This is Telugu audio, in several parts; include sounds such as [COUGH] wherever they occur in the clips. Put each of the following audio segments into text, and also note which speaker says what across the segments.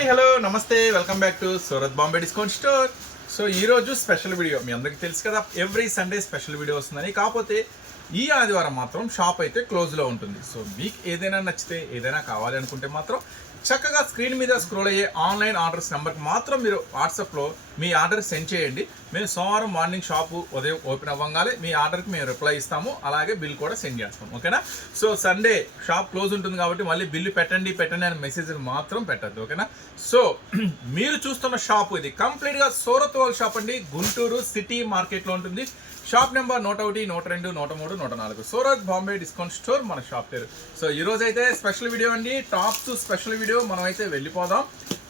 Speaker 1: హాయ్ హలో నమస్తే welcome back to Surat Bombay discount store. So ఈ రోజు స్పెషల్ వీడియో మీ అందరికీ తెలుసు కదా ఎవ్రీ సండే స్పెషల్ వీడియో వస్తుందని. కాకపోతే ఈ ఆదివారం మాత్రం షాప్ అయితే క్లోజ్లో ఉంటుంది. సో మీకు ఏదైనా నచ్చితే ఏదైనా కావాలి అనుకుంటే మాత్రం చక్కగా స్క్రీన్ మీద స్క్రోల్ అయ్యే ఆన్లైన్ ఆర్డర్స్ నెంబర్కి మాత్రం మీరు వాట్సాప్లో మీ ఆర్డర్ సెండ్ చేయండి. మేము సోమవారం మార్నింగ్ షాపు ఉదయం ఓపెన్ అవ్వగానే మీ ఆర్డర్కి మేము రిప్లై ఇస్తాము. అలాగే బిల్ కూడా సెండ్ చేస్తాం ఓకేనా? సో సండే షాప్ క్లోజ్ ఉంటుంది కాబట్టి మళ్ళీ బిల్లు పెట్టండి పెట్టండి అనే మెసేజ్ మాత్రం పెట్టద్దు. ఓకేనా? సో మీరు చూస్తున్న షాప్ ఇది. కంప్లీట్గా సూరత్ షాప్ అండి. గుంటూరు సిటీ మార్కెట్లో ఉంటుంది. షాప్ నెంబర్ నూట ఒకటి నూట రెండు నూట మూడు నూట నాలుగు. సూరత్ బాంబే డిస్కౌంట్ స్టోర్ మన షాప్ పేరు. సో ఈ రోజు అయితే స్పెషల్ వీడియో అండి. Tops special video. మనం అయితే వెళ్ళిపోదాం.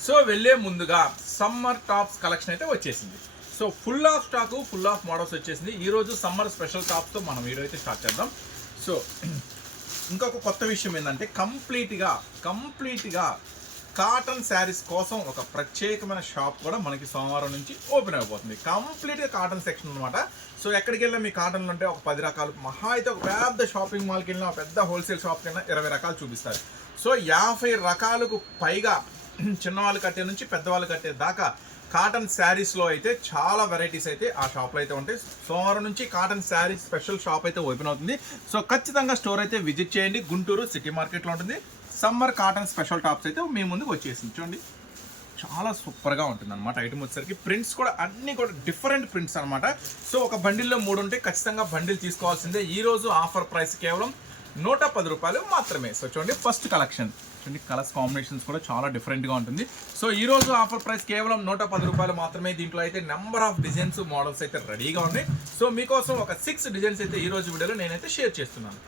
Speaker 1: సో వెళ్ళే ముందుగా సమ్మర్ టాప్స్ కలెక్షన్ అయితే వచ్చేసింది. So full of stock full of models వచ్చేసింది. ఈ రోజు సమ్మర్ స్పెషల్ టాప్స్తో మనం వీడియో అయితే స్టార్ట్ చేద్దాం. సో ఇంకొక కొత్త విషయం ఏంటంటే కంప్లీట్గా కంప్లీట్గా కాటన్ శారీస్ కోసం ఒక ప్రత్యేకమైన షాప్ కూడా మనకి సోమవారం నుంచి ఓపెన్ అయిపోతుంది. కంప్లీట్గా కాటన్ సెక్షన్ అనమాట సో ఎక్కడికి వెళ్ళినా మీ కాటన్లు ఉంటే ఒక పది రకాలు. మహా అయితే ఒక పెద్ద షాపింగ్ మాల్కి వెళ్ళినా ఒక పెద్ద హోల్సేల్ షాప్కి వెళ్ళినా ఇరవై రకాలు చూపిస్తారు. సో యాభై రకాలకు పైగా [CLEARS THROAT] చిన్నవాళ్ళు కట్టే నుంచి పెద్దవాళ్ళు కట్టే దాకా కాటన్ శారీస్లో అయితే చాలా వెరైటీస్ అయితే ఆ షాప్లో అయితే ఉంటాయి. సోమవారం నుంచి కాటన్ శారీస్ స్పెషల్ షాప్ అయితే ఓపెన్ అవుతుంది. సో ఖచ్చితంగా స్టోర్ అయితే విజిట్ చేయండి. గుంటూరు సిటీ మార్కెట్లో ఉంటుంది. సమ్మర్ కాటన్ స్పెషల్ టాప్స్ అయితే మీ ముందుకు వచ్చేసింది. చూడండి. చాలా సూపర్గా ఉంటుంది అనమాట ఐటమ్ వచ్చేసరికి. ప్రింట్స్ కూడా అన్ని కూడా డిఫరెంట్ ప్రింట్స్ అనమాట సో ఒక బండిల్లో మూడు ఉంటే ఖచ్చితంగా బండిల్ తీసుకోవాల్సిందే. ఈరోజు ఆఫర్ ప్రైస్ కేవలం నూట పది రూపాయలు మాత్రమే. సో చూడండి ఫస్ట్ కలెక్షన్. చూడండి కలర్స్ కాంబినేషన్స్ కూడా చాలా డిఫరెంట్గా ఉంటుంది. సో ఈ రోజు ఆఫర్ ప్రైస్ కేవలం నూట పది రూపాయలు మాత్రమే. దీంట్లో అయితే నెంబర్ ఆఫ్ డిజైన్స్ మోడల్స్ అయితే రెడీగా ఉన్నాయి. సో మీకోసం ఒక సిక్స్ డిజైన్స్ అయితే ఈ రోజు వీడియోలో నేనైతే షేర్ చేస్తున్నాను.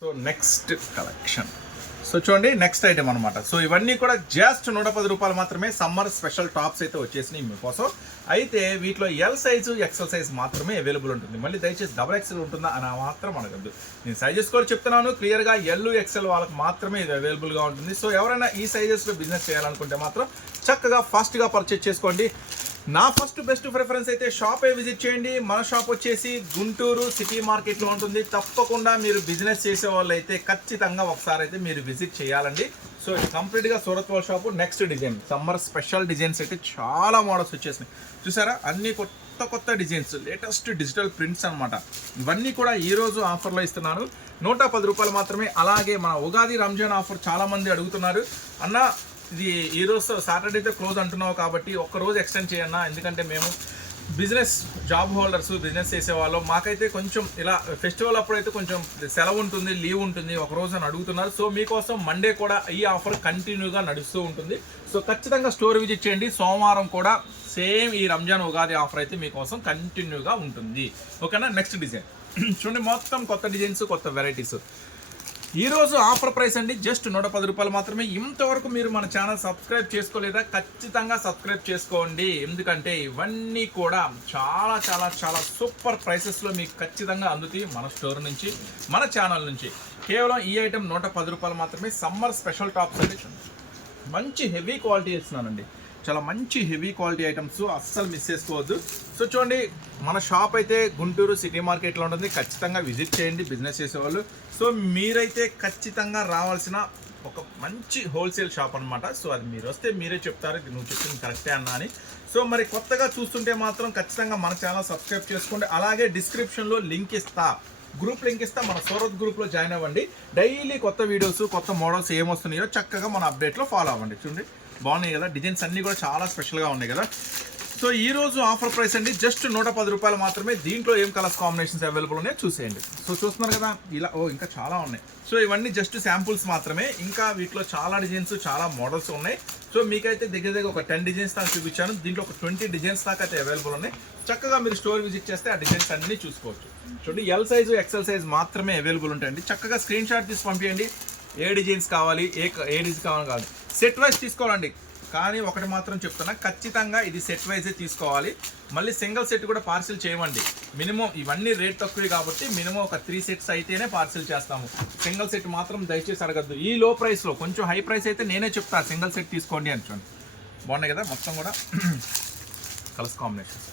Speaker 1: So next collection. సో చూడండి నెక్స్ట్ ఐటమ్ అనమాట సో ఇవన్నీ కూడా జస్ట్ నూట పది రూపాయలు మాత్రమే సమ్మర్ స్పెషల్ టాప్స్ అయితే వచ్చేసినాయి మీకోసం. అయితే వీటిలో ఎల్ సైజు ఎక్సెల్ సైజ్ మాత్రమే అవైలబుల్ ఉంటుంది. మళ్ళీ దయచేసి డబల్ ఎక్సెల్ ఉంటుందా అని మాత్రం అనగద్దు నేను సైజెస్ కూడా చెప్తున్నాను. క్లియర్గా ఎల్ ఎక్సెల్ వాళ్ళకి మాత్రమే ఇది అవైలబుల్గా ఉంటుంది. సో ఎవరైనా ఈ సైజెస్లో బిజినెస్ చేయాలనుకుంటే మాత్రం చక్కగా ఫాస్ట్గా పర్చేస్ చేసుకోండి. నా ఫస్ట్ బెస్ట్ ప్రిఫరెన్స్ అయితే షాపే విజిట్ చేయండి. మన షాప్ వచ్చేసి గుంటూరు సిటీ మార్కెట్లో ఉంటుంది. తప్పకుండా మీరు బిజినెస్ చేసే వాళ్ళు అయితే ఖచ్చితంగా ఒకసారి అయితే మీరు విజిట్ చేయాలండి. సో ఇది కంప్లీట్గా సూరత్ వాళ్ళ shop. Next design. Summer special designs అయితే చాలా మోడల్స్ వచ్చేసినాయి. చూసారా? అన్ని కొత్త కొత్త డిజైన్స్. లేటెస్ట్ డిజిటల్ ప్రింట్స్ అన్నమాట. ఇవన్నీ కూడా ఈరోజు ఆఫర్లో ఇస్తున్నాను నూట పది రూపాయలు మాత్రమే. అలాగే మన ఉగాది రంజాన్ ఆఫర్ చాలామంది అడుగుతున్నారు. అన్న ఇది ఈ రోజు సాటర్డే అయితే క్లోజ్ అంటున్నావు కాబట్టి ఒక్క రోజు ఎక్స్టెండ్ చేయన్నా ఎందుకంటే మేము బిజినెస్ జాబ్ హోల్డర్స్ బిజినెస్ చేసేవాళ్ళు. మాకైతే కొంచెం ఇలా ఫెస్టివల్ అప్పుడైతే కొంచెం సెలవు ఉంటుంది లీవ్ ఉంటుంది ఒక రోజు అని అడుగుతున్నారు. సో మీకోసం మండే కూడా ఈ ఆఫర్ కంటిన్యూగా నడుస్తూ ఉంటుంది. సో ఖచ్చితంగా స్టోర్ విజిట్ చేయండి. సోమవారం కూడా సేమ్ ఈ రంజాన్ ఉగాది ఆఫర్ అయితే మీకోసం కంటిన్యూగా ఉంటుంది. ఓకేనా? Next design. [CLEARS THROAT] చూడండి మొత్తం కొత్త డిజైన్స్ కొత్త వెరైటీస్. ఈరోజు ఆఫర్ ప్రైస్ అండి జస్ట్ నూట పది రూపాయలు మాత్రమే. ఇంతవరకు మీరు మన ఛానల్ సబ్స్క్రైబ్ చేసుకోలేదా? ఖచ్చితంగా సబ్స్క్రైబ్ చేసుకోండి. ఎందుకంటే ఇవన్నీ కూడా చాలా చాలా చాలా సూపర్ ప్రైసెస్లో మీకు ఖచ్చితంగా అందుతాయి మన స్టోర్ నుంచి మన ఛానల్ నుంచి. కేవలం ఈ ఐటెం నూట పది రూపాయలు మాత్రమే. సమ్మర్ స్పెషల్ టాప్స్ అండి మంచి హెవీ క్వాలిటీ ఇస్తున్నానండి. చాలా మంచి హెవీ క్వాలిటీ ఐటమ్స్ అస్సలు మిస్ చేసుకోవద్దు. సో చూడండి మన షాప్ అయితే గుంటూరు సిటీ మార్కెట్లో ఉంటుంది. ఖచ్చితంగా విజిట్ చేయండి బిజినెస్ చేసేవాళ్ళు. సో మీరైతే ఖచ్చితంగా రావాల్సిన ఒక మంచి హోల్సేల్ షాప్ అనమాట సో అది మీరు వస్తే మీరే చెప్తారు నువ్వు చెప్పింది కరెక్టే అన్నా అని. సో మరి కొత్తగా చూస్తుంటే మాత్రం ఖచ్చితంగా మన ఛానల్ సబ్స్క్రైబ్ చేసుకోండి. అలాగే డిస్క్రిప్షన్లో లింక్ ఇస్తా. గ్రూప్ లింక్ ఇస్తా. మన సూరత్ గ్రూప్లో జాయిన్ అవ్వండి. డైలీ కొత్త వీడియోస్ కొత్త మోడల్స్ ఏమొస్తున్నాయో చక్కగా మన అప్డేట్లో ఫాలో అవ్వండి. చూడండి. బాగున్నాయి కదా. డిజైన్స్ అన్నీ కూడా చాలా స్పెషల్గా ఉన్నాయి కదా. సో ఈ రోజు ఆఫర్ ప్రైస్ అండి జస్ట్ నూట పది రూపాయలు మాత్రమే. దీంట్లో ఏం కలర్స్ కాంబినేషన్స్ అవైలబుల్ ఉన్నాయో చూసేయండి. సో చూస్తున్నారు కదా ఇలా ఓ ఇంకా చాలా ఉన్నాయి. సో ఇవన్నీ జస్ట్ శాంపుల్స్ మాత్రమే. ఇంకా వీటిలో చాలా డిజైన్స్ చాలా మోడల్స్ ఉన్నాయి. సో మీకైతే దగ్గర దగ్గర ఒక టెన్ డిజైన్స్ దాకా చూపించాను. దీంట్లో ఒక ట్వంటీ డిజైన్స్ దాకా అయితే అవైలబుల్ ఉన్నాయి. చక్కగా మీరు స్టోర్ విజిట్ చేస్తే ఆ డిజైన్స్ అన్నీ చూసుకోవచ్చు. చూడండి ఎల్ సైజు ఎక్సెల్ సైజ్ మాత్రమే అవైలబుల్ ఉంటాయండి. చక్కగా స్క్రీన్ షాట్ తీసి పంపించండి ఏ డిజైన్స్ కావాలి ఏ ఏ డిజైన్ కావాలి కావాలి సెట్ వైజ్ తీసుకోవాలండి. కానీ ఒకటి మాత్రం చెప్తున్నా ఖచ్చితంగా ఇది సెట్ వైజే తీసుకోవాలి. మళ్ళీ సింగిల్ సెట్ కూడా పార్సిల్ చేయమండి. మినిమం ఇవన్నీ రేట్ తక్కువే కాబట్టి మినిమం ఒక త్రీ సెట్స్ అయితేనే పార్సిల్ చేస్తాము. సింగిల్ సెట్ మాత్రం దయచేసి అడగద్దు. ఈ లో ప్రైస్లో కొంచెం హై ప్రైస్ అయితే నేనే చెప్తాను సింగిల్ సెట్ తీసుకోండి అని చూడండి. బాగున్నాయి కదా? మొత్తం కూడా [CLEARS THROAT] కలర్స్ కాంబినేషన్స్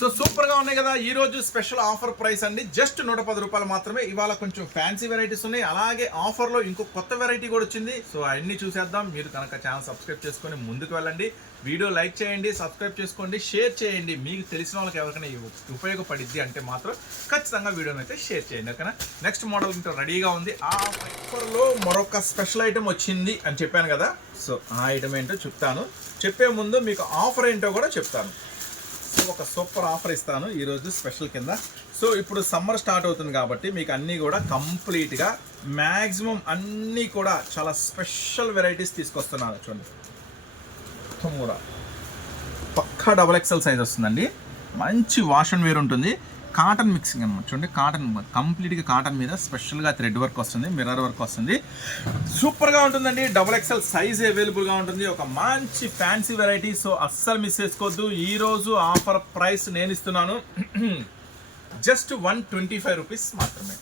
Speaker 1: సో సూపర్గా ఉన్నాయి కదా. ఈరోజు స్పెషల్ ఆఫర్ ప్రైస్ అండి. జస్ట్ నూట పది రూపాయలు మాత్రమే. ఇవాళ కొంచెం ఫ్యాన్సీ వెరైటీస్ ఉన్నాయి. అలాగే ఆఫర్లో ఇంకో కొత్త వెరైటీ కూడా వచ్చింది. సో అన్ని చూసేద్దాం. మీరు కనుక ఛానల్ సబ్స్క్రైబ్ చేసుకొని ముందుకు వెళ్ళండి. వీడియో లైక్ చేయండి సబ్స్క్రైబ్ చేసుకోండి షేర్ చేయండి. మీకు తెలిసిన వాళ్ళకి ఎవరికైనా ఉపయోగపడిద్ది అంటే మాత్రం ఖచ్చితంగా వీడియోని అయితే షేర్ చేయండి ఓకేనా? నెక్స్ట్ మోడల్ ఇంకా రెడీగా ఉంది. ఆ ఆఫర్లో మరొక స్పెషల్ ఐటెం వచ్చింది అని చెప్పాను కదా. సో ఆ ఐటమ్ ఏంటో చెప్తాను. చెప్పే ముందు మీకు ఆఫర్ ఏంటో కూడా చెప్తాను. ఒక సూపర్ ఆఫర్ ఇస్తాను ఈరోజు స్పెషల్ కింద. సో ఇప్పుడు సమ్మర్ స్టార్ట్ అవుతుంది కాబట్టి మీకు అన్నీ కూడా కంప్లీట్గా మ్యాక్సిమం అన్నీ కూడా చాలా స్పెషల్ వెరైటీస్ తీసుకొస్తున్నాను చూడండి. మొత్తం కూడా. పక్కా డబల్ ఎక్సెల్ సైజ్ వస్తుందండి. మంచి వాష్ అండ్ వేర్ ఉంటుంది. కాటన్ మిక్సింగ్ అనమాట చూడండి కాటన్ కంప్లీట్గా కాటన్ మీద స్పెషల్గా థ్రెడ్ వర్క్ వస్తుంది మిర్రర్ వర్క్ వస్తుంది. సూపర్గా ఉంటుందండి డబుల్ ఎక్స్ఎల్ సైజ్ అవైలబుల్గా ఉంటుంది. ఒక మంచి ఫ్యాన్సీ వెరైటీ సో అస్సలు మిస్ చేసుకోవద్దు. ఈరోజు ఆఫర్ ప్రైస్ నేను ఇస్తున్నాను. [CLEARS THROAT] Just one twenty five rupees మాత్రమే.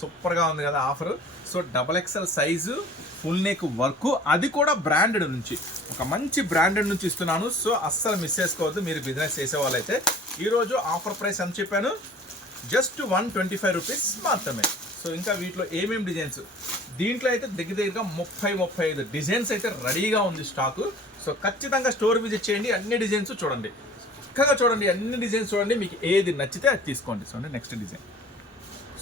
Speaker 1: సూపర్గా ఉంది కదా offer. So double XL size full neck work. అది కూడా బ్రాండెడ్ నుంచి ఒక మంచి బ్రాండెడ్ నుంచి ఇస్తున్నాను. సో అస్సలు మిస్ చేసుకోవద్దు. మీరు బిజినెస్ చేసే వాళ్ళైతే ఈరోజు ఆఫర్ ప్రైస్ ఎంత చెప్పాను? Just one twenty five rupees మాత్రమే. సో ఇంకా వీటిలో ఏమేమి డిజైన్స్? దీంట్లో అయితే దగ్గర దగ్గరగా ముప్పై ముప్పై ఐదు డిజైన్స్ అయితే రెడీగా ఉంది స్టాకు సో ఖచ్చితంగా స్టోర్ విజిట్ చేయండి. అన్ని డిజైన్స్ చూడండి. చక్కగా చూడండి. అన్ని డిజైన్స్ చూడండి. మీకు ఏది నచ్చితే అది తీసుకోండి. సో నెక్స్ట్ డిజైన్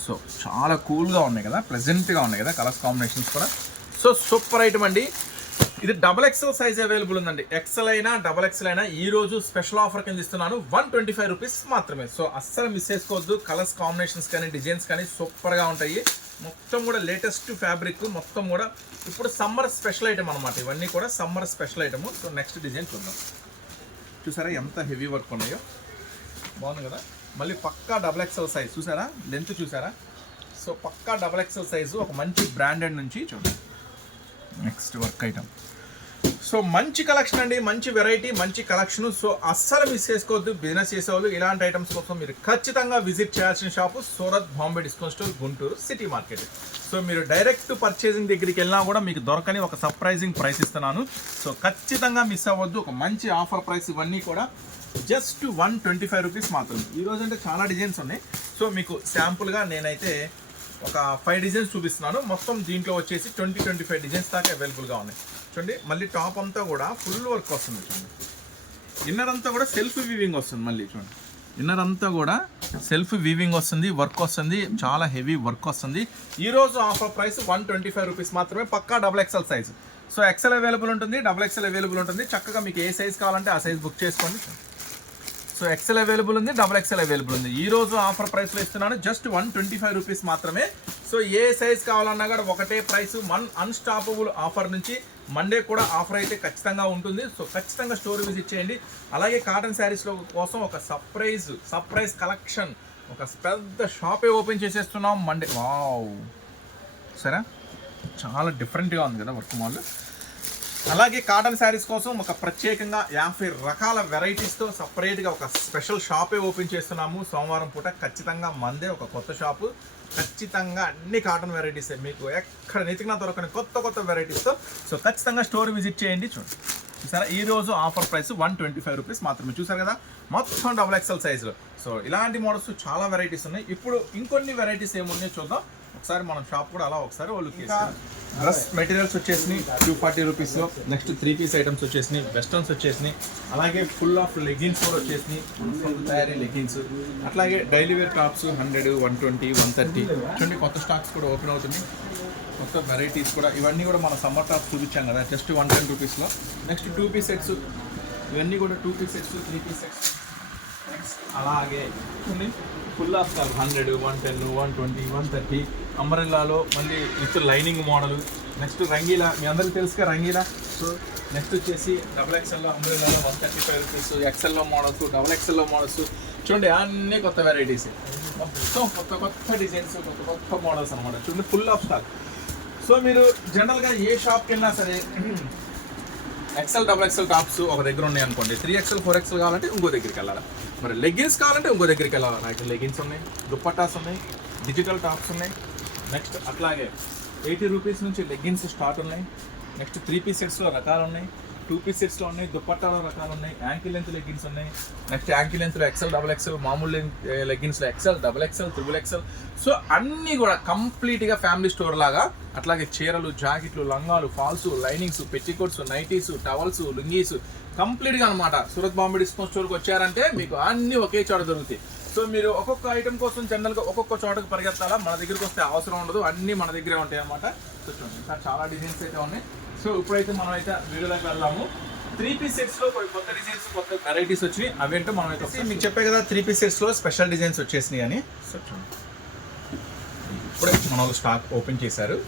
Speaker 1: సో చాలా కూల్గా ఉన్నాయి కదా? ప్లెజెంట్గా ఉన్నాయి కదా? కలర్స్ కాంబినేషన్స్ కూడా. సో సూపర్ ఐటమ్ అండి. ఇది డబల్ ఎక్సెల్ సైజ్ అవైలబుల్ ఉందండి. ఎక్సెల్ అయినా డబల్ ఎక్సెల్ అయినా ఈ రోజు స్పెషల్ ఆఫర్ కింద ఇస్తున్నాను. వన్ ట్వంటీ ఫైవ్ రూపీస్ మాత్రమే. సో అస్సలు మిస్ చేసుకోవద్దు. కలర్స్ కాంబినేషన్స్ కానీ డిజైన్స్ కానీ సూపర్గా ఉంటాయి. మొత్తం కూడా లేటెస్ట్ ఫ్యాబ్రిక్ మొత్తం కూడా ఇప్పుడు సమ్మర్ స్పెషల్ ఐటమ్ అనమాట ఇవన్నీ కూడా summer special item so next design చూద్దాం. చూసారా ఎంత హెవీ వర్క్ ఉన్నాయో? బాగుంది కదా? మళ్ళీ పక్కా డబల్ ఎక్సెల్ సైజ్ చూసారా? లెంత్ చూసారా? సో పక్కా డబల్ ఎక్సెల్ సైజు ఒక మంచి బ్రాండెడ్ నుంచి చూడండి. నెక్స్ట్ వర్క్ ఐటమ్ సో మంచి కలెక్షన్ అండి మంచి వెరైటీ మంచి కలెక్షన్ సో అస్సలు మిస్ చేసుకోవద్దు బిజినెస్ చేసేవాళ్ళు ఇలాంటి ఐటమ్స్ కోసం మీరు ఖచ్చితంగా విజిట్ చేయాల్సిన shop Surat Bombay discount store Guntur city market so మీరు డైరెక్ట్ పర్చేసింగ్ దగ్గరికి వెళ్ళినా కూడా మీకు దొరకని ఒక సర్ప్రైజింగ్ ప్రైస్ ఇస్తున్నాను. సో ఖచ్చితంగా మిస్ అవ్వద్దు ఒక మంచి ఆఫర్ ప్రైస్ ఇవన్నీ కూడా just one twenty five rupees మాత్రమే ఈరోజు అంటే చాలా డిజైన్స్ ఉన్నాయి. సో మీకు శాంపుల్గా నేనైతే ఒక ఫైవ్ డిజైన్స్ చూపిస్తున్నాను. మొత్తం దీంట్లో వచ్చేసి ట్వంటీ ట్వంటీ ఫైవ్ డిజైన్స్ దాకా అవైలబుల్గా ఉన్నాయి. చూడండి మళ్ళీ టాప్ అంతా కూడా ఫుల్ వర్క్ వస్తుంది చూడండి. ఇన్నర్ అంతా కూడా సెల్ఫ్ వీవింగ్ వస్తుంది మళ్ళీ చూడండి. ఇన్నర్ అంతా కూడా సెల్ఫ్ వీవింగ్ వస్తుంది వర్క్ వస్తుంది చాలా హెవీ వర్క్ వస్తుంది. ఈ రోజు offer price one twenty five rupees మాత్రమే పక్కా double XL size so XL available ఉంటుంది డబుల్ ఎక్సెల్ అవైలబుల్ ఉంటుంది. చక్కగా మీకు ఏ సైజ్ కావాలంటే ఆ సైజ్ బుక్ చేసుకోండి. సో ఎక్సెల్ అవైలబుల్ ఉంది డబుల్ ఎక్సెల్ అవైలబుల్ ఉంది. ఈ రోజు ఆఫర్ ప్రైస్లో ఇస్తున్నాను just one twenty five rupees మాత్రమే. సో ఏ సైజ్ కావాలన్నా కూడా ఒకటే ప్రైస్ మన్ అన్స్టాపబుల్ ఆఫర్ నుంచి మండే కూడా ఆఫర్ అయితే ఖచ్చితంగా ఉంటుంది. సో ఖచ్చితంగా స్టోర్ విజిట్ చేయండి. అలాగే కాటన్ శారీస్లో కోసం ఒక సర్ప్రైజ్ సర్ప్రైజ్ కలెక్షన్ ఒక పెద్ద షాపే ఓపెన్ చేసేస్తున్నాం మండే వావ్ సరే చాలా డిఫరెంట్గా ఉంది కదా వర్క్ మాల్ అలాగే కాటన్ శారీస్ కోసం ఒక ప్రత్యేకంగా యాభై రకాల వెరైటీస్తో సపరేట్గా ఒక స్పెషల్ షాపే ఓపెన్ చేస్తున్నాము. సోమవారం పూట ఖచ్చితంగా మందే ఒక కొత్త షాపు ఖచ్చితంగా అన్ని కాటన్ వెరైటీసే మీకు ఎక్కడ నెతికినా దొరకని కొత్త కొత్త వెరైటీస్తో సో ఖచ్చితంగా స్టోర్ విజిట్ చేయండి. చూడండి. చూసారా? ఈరోజు offer price one twenty five rupees మాత్రమే. చూసారు కదా? మొత్తం డబుల్ ఎక్సెల్ సైజులో సో ఇలాంటి మోడల్స్ చాలా వెరైటీస్ ఉన్నాయి. ఇప్పుడు ఇంకొన్ని వెరైటీస్ ఏమున్నాయో చూద్దాం. ఒకసారి మనం షాప్ కూడా అలా ఒకసారి వాళ్ళు డ్రెస్ మెటీరియల్స్ వచ్చేసినాయి టూ ఫార్టీ రూపీస్లో నెక్స్ట్ త్రీ పీస్ ఐటమ్స్ వచ్చేసినాయి వెస్టర్న్స్ వచ్చేసినాయి. అలాగే ఫుల్ ఆఫ్ లెగిన్స్ కూడా వచ్చేసినాయి. తయారీ లెగిన్స్ అట్లాగే daily wear tops hundred one twenty one thirty చూడండి కొత్త స్టాక్స్ కూడా ఓపెన్ అవుతుంది కొత్త వెరైటీస్ కూడా. ఇవన్నీ కూడా మన సమ్మర్ టాప్స్ చూపించాం కదా జస్ట్ వన్ టెన్ రూపీస్లో నెక్స్ట్ టూ పీస్ సెట్స్ ఇవన్నీ కూడా two piece sets three piece sets అలాగే ఫుల్ ఆఫ్ కాదు hundred one ten one twenty one thirty అమరెల్లాలో మళ్ళీ next lining model next Rangeela మీ అందరికీ తెలుసుగా రంగీలా? సో నెక్స్ట్ వచ్చేసి డబుల్ ఎక్స్ఎల్లో అంబ్రెల్లాలో వన్ థర్టీ ఫైవ్ రూపీస్ ఎక్స్ఎల్లో మోడల్స్ డబుల్ ఎక్స్ఎల్లో మోడల్స్ చూడండి అన్నీ కొత్త వెరైటీస్ మొత్తం కొత్త కొత్త డిజైన్స్ కొత్త కొత్త మోడల్స్ అనమాట చూడండి ఫుల్ ఆఫ్ స్టాక్ సో మీరు జనరల్గా ఏ షాప్కి వెళ్ళినా సరే ఎక్సెల్ డబుల్ ఎక్సెల్ టాప్స్ ఒక దగ్గర ఉన్నాయి అనుకోండి. త్రీ ఎక్సెల్ ఫోర్ ఎక్సెల్ కావాలంటే ఇంకో దగ్గరికి వెళ్ళాలి? మరి లెగ్గిన్స్ కావాలంటే ఇంకో దగ్గరికి వెళ్ళాలి? నాకు లెగ్గిన్స్ ఉన్నాయి దుప్పటాస్ ఉన్నాయి డిజిటల్ టాప్స్ ఉన్నాయి. నెక్స్ట్ అట్లాగే ఎయిటీ రూపీస్ నుంచి లెగ్గిన్స్ స్టార్ట్ ఉన్నాయి. నెక్స్ట్ త్రీ పీస్ సెట్స్లో రకాలు ఉన్నాయి. టూ పీస్ సెట్స్లో ఉన్నాయి దుప్పట్టాల రకాలు ఉన్నాయి. యాంకిల్ లెంత్ లెగ్గిన్స్ ఉన్నాయి. నెక్స్ట్ యాంకిల్ లెంత్లో ఎక్సెల్ డబుల్ ఎక్సెల్ మామూలు లెగ్గిన్స్లో XL double XL triple XL so అన్నీ కూడా కంప్లీట్గా ఫ్యామిలీ స్టోర్ లాగా అట్లాగే చీరలు జాకెట్లు లంగాలు falls linings petticoats nighties towels lungis కంప్లీట్గా అనమాట సూరత్ బాంబే డిస్కౌంట్ స్టోర్కి వచ్చారంటే మీకు అన్నీ ఒకే చోట దొరుకుతాయి. సో మీరు ఒక్కొక్క ఐటమ్ కోసం జనరల్గా ఒక్కొక్క చోటకి పరిగెత్తాలా? మన దగ్గరికి వస్తే అవసరం ఉండదు. అన్నీ మన దగ్గరే ఉంటాయి అనమాట సో చూడండి చాలా డిజైన్స్ అయితే ఉన్నాయి. సో ఇప్పుడైతే మనం అయితే వీడియోలోకి వెళ్దాము. త్రీ పీస్ సెట్స్లో కొన్ని కొత్త డిజైన్స్ కొత్త వెరైటీస్ వచ్చినాయి. అవేంటో మనం అయితే మీకు చెప్పే కదా త్రీ పీస్ సెట్స్లో స్పెషల్ డిజైన్స్ వచ్చేసినాయి అని. ఇప్పుడే మన స్టాక్ ఓపెన్ చేశారు.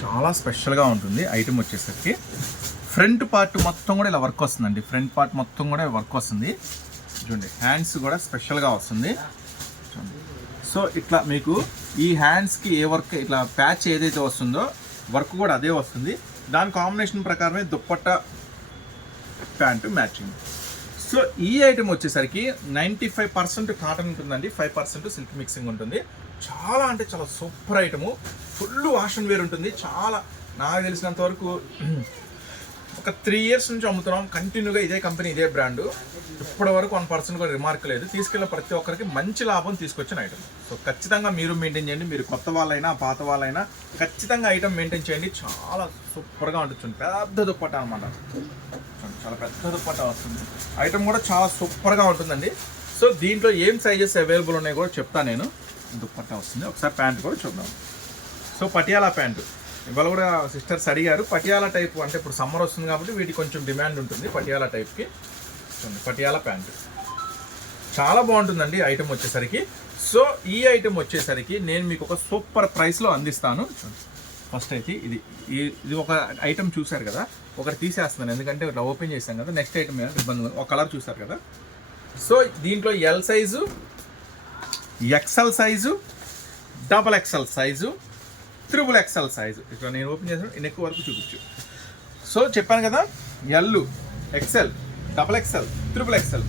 Speaker 1: చాలా స్పెషల్గా ఉంటుంది ఐటమ్ వచ్చేసరికి. ఫ్రంట్ పార్ట్ మొత్తం కూడా ఇలా వర్క్ వస్తుందండి. ఫ్రంట్ పార్ట్ మొత్తం కూడా వర్క్ వస్తుంది. చూడండి హ్యాండ్స్ కూడా స్పెషల్గా వస్తుంది. సో ఇట్లా మీకు ఈ హ్యాండ్స్కి ఏ వర్క్ ఇట్లా ప్యాచ్ ఏదైతే వస్తుందో వర్క్ కూడా అదే వస్తుంది. దాని కాంబినేషన్ ప్రకారమే దుప్పట్ట ప్యాంటు మ్యాచింగ్. సో ఈ ఐటెం వచ్చేసరికి నైంటీ ఫైవ్ పర్సెంట్ కాటన్ ఉంటుందండి. ఫైవ్ పర్సెంట్ సిల్క్ మిక్సింగ్ ఉంటుంది. చాలా అంటే చాలా super item. Full wash and wear ఉంటుంది. చాలా నాకు తెలిసినంత వరకు ఒక త్రీ ఇయర్స్ నుంచి అమ్ముతున్నాం. కంటిన్యూగా ఇదే కంపెనీ ఇదే బ్రాండ్ ఇప్పటి వరకు వన్ పర్సెంట్ కూడా రిమార్క్ లేదు. తీసుకెళ్ళిన ప్రతి ఒక్కరికి మంచి లాభం తీసుకొచ్చిన ఐటమ్ సో ఖచ్చితంగా మీరు మెయింటైన్ చేయండి. మీరు కొత్త వాళ్ళైనా పాత వాళ్ళైనా ఖచ్చితంగా ఐటమ్ మెయింటైన్ చేయండి. చాలా సూపర్గా ఉంటుంది పెద్ద దుప్పట అనమాట చాలా పెద్ద దుప్పట వస్తుంది. ఐటమ్ కూడా చాలా సూపర్గా ఉంటుందండి. సో దీంట్లో ఏం సైజెస్ అవైలబుల్ ఉన్నాయో కూడా చెప్తాను నేను. దుప్పట్ట వస్తుంది. ఒకసారి ప్యాంట్ కూడా చూద్దాం. So Patiala pant. ఇవాళ కూడా సిస్టర్స్ అడిగారు పటియాలా టైప్ అంటే ఇప్పుడు సమ్మర్ వస్తుంది కాబట్టి వీటికి కొంచెం డిమాండ్ ఉంటుంది పటియాలా టైప్కి పటియాల పటియాలా ప్యాంటు చాలా బాగుంటుందండి ఐటెం వచ్చేసరికి. సో ఈ ఐటెం వచ్చేసరికి నేను మీకు ఒక సూపర్ ప్రైస్లో అందిస్తాను. ఫస్ట్ అయితే ఇది ఇది ఒక ఐటెం చూశారు కదా ఒకటి తీసేస్తున్నాను ఎందుకంటే ఇట్లా ఓపెన్ చేశాం కదా నెక్స్ట్ ఐటమ్ ఇబ్బంది ఒక కలర్ చూశారు కదా. సో దీంట్లో L size XL size double XL size triple XL size ఇక్కడ నేను ఓపెన్ చేసిన నెక్ వరకు చూపించు. సో చెప్పాను కదా L XL double XL triple XL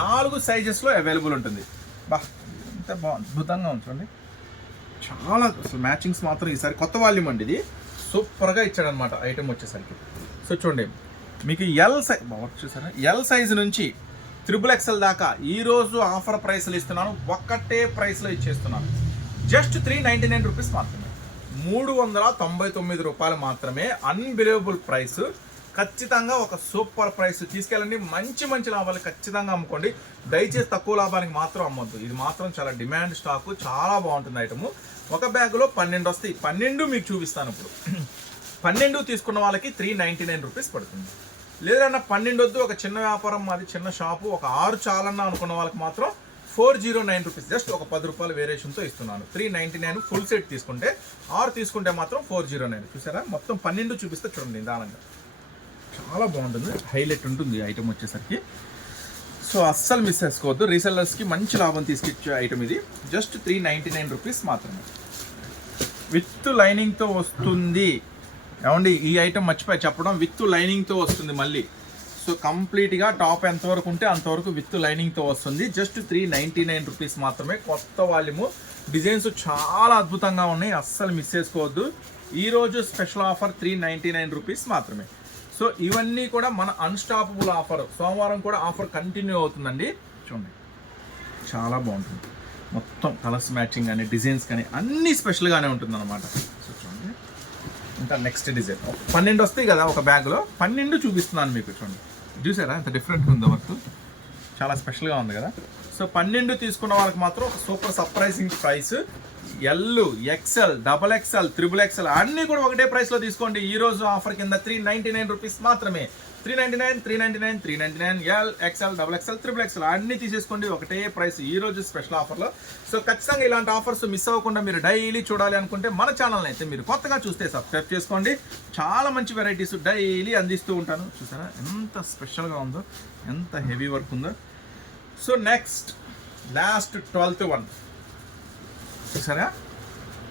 Speaker 1: నాలుగు సైజెస్లో అవైలబుల్ ఉంటుంది. బా ఎంత బా అద్భుతంగా ఉంచండి చాలా అసలు మ్యాచింగ్స్ మాత్రం ఈసారి కొత్త వాల్యూమ్ అండి ఇది. సూపర్గా ఇచ్చాడనమాట ఐటెం వచ్చేసరికి. సో చూడండి మీకు ఎల్ సైజ్ చూసారా? ఎల్ సైజ్ నుంచి త్రిబుల్ ఎక్స్ఎల్ దాకా ఈ రోజు ఆఫర్ ప్రైస్లు ఇస్తున్నాను. ఒక్కటే ప్రైస్లో ఇచ్చేస్తున్నాను. Just three ninety nine rupees మాత్రమే మూడు వందల తొంభై తొమ్మిది రూపాయలు మాత్రమే అన్బిలీవబుల్ ప్రైస్ ఖచ్చితంగా ఒక సూపర్ ప్రైస్ తీసుకెళ్ళండి. మంచి మంచి లాభాలు ఖచ్చితంగా అమ్ముకోండి. దయచేసి తక్కువ లాభానికి మాత్రం అమ్మొద్దు. ఇది మాత్రం చాలా డిమాండ్ స్టాక్ చాలా బాగుంటుంది ఐటమ్ ఒక బ్యాగులో పన్నెండు వస్తాయి. పన్నెండు మీకు చూపిస్తాను ఇప్పుడు. పన్నెండు తీసుకున్న వాళ్ళకి త్రీ నైంటీ నైన్ రూపీస్ పడుతుంది. లేదన్నా పన్నెండు వద్దు. ఒక చిన్న వ్యాపారం మాది చిన్న షాపు ఒక ఆరు చాలన్నా అనుకున్న వాళ్ళకి మాత్రం four zero nine rupees just ఒక పది రూపాయల వేరియేషన్తో ఇస్తున్నాను. Three ninety nine full set తీసుకుంటే ఆరు తీసుకుంటే మాత్రం ఫోర్ జీరో నైన్. చూసారా? మొత్తం పన్నెండు చూపిస్తే చూడండి నిదానంగా. చాలా బాగుంటుంది. హైలైట్ ఉంటుంది ఈ ఐటమ్ వచ్చేసరికి. సో అస్సలు మిస్ చేసుకోవద్దు. రీసెల్లర్స్కి మంచి లాభం తీసుకొచ్చే ఐటమ్ ఇది. Just three ninety nine rupees మాత్రమే. విత్ లైనింగ్తో వస్తుంది. ఏమండి ఈ ఐటమ్ మర్చిపోయి చెప్పడం? విత్ లైనింగ్తో వస్తుంది మళ్ళీ. సో కంప్లీట్గా టాప్ ఎంతవరకు ఉంటే అంతవరకు విత్ లైనింగ్తో వస్తుంది. Just three ninety nine rupees మాత్రమే. కొత్త వాల్యూము. డిజైన్స్ చాలా అద్భుతంగా ఉన్నాయి. అస్సలు మిస్ చేసుకోవద్దు. ఈరోజు special offer three ninety nine rupees మాత్రమే. సో ఇవన్నీ కూడా మన అన్స్టాపబుల్ ఆఫర్ సోమవారం కూడా ఆఫర్ కంటిన్యూ అవుతుందండి. చూడండి. చాలా బాగుంటుంది. మొత్తం కలర్స్ మ్యాచింగ్ కానీ డిజైన్స్ కానీ అన్నీ స్పెషల్గానే ఉంటుంది అనమాట సో చూడండి. ఇంకా నెక్స్ట్ డిజైన్ పన్నెండు వస్తాయి కదా ఒక బ్యాగ్లో పన్నెండు చూపిస్తున్నాను మీకు చూడండి. చూసారా? ఎంత డిఫరెంట్ ఉందో వర్క్ చాలా స్పెషల్గా ఉంది కదా. సో పన్నెండు తీసుకున్న వాళ్ళకి మాత్రం super surprising price L XL double XL triple XL అన్నీ కూడా ఒకటే ప్రైస్లో తీసుకోండి. ఈ రోజు ఆఫర్ కింద త్రీ నైంటీ నైన్ రూపీస్ మాత్రమే. Three ninety nine three ninety nine three ninety nine L XL double XL triple XL అన్ని తీసేసుకోండి. ఒకటే ప్రైస్ ఈ రోజు స్పెషల్ ఆఫర్లో సో ఖచ్చితంగా ఇలాంటి ఆఫర్స్ మిస్ అవ్వకుండా మీరు డైలీ చూడాలి అనుకుంటే మన ఛానల్ అయితే మీరు కొత్తగా చూస్తే సబ్స్క్రైబ్ చేసుకోండి. చాలా మంచి వెరైటీస్ డైలీ అందిస్తూ ఉంటాను. చూసారా? ఎంత స్పెషల్గా ఉందో ఎంత హెవీ వర్క్ ఉందో. So next last twelfth one చూసారా?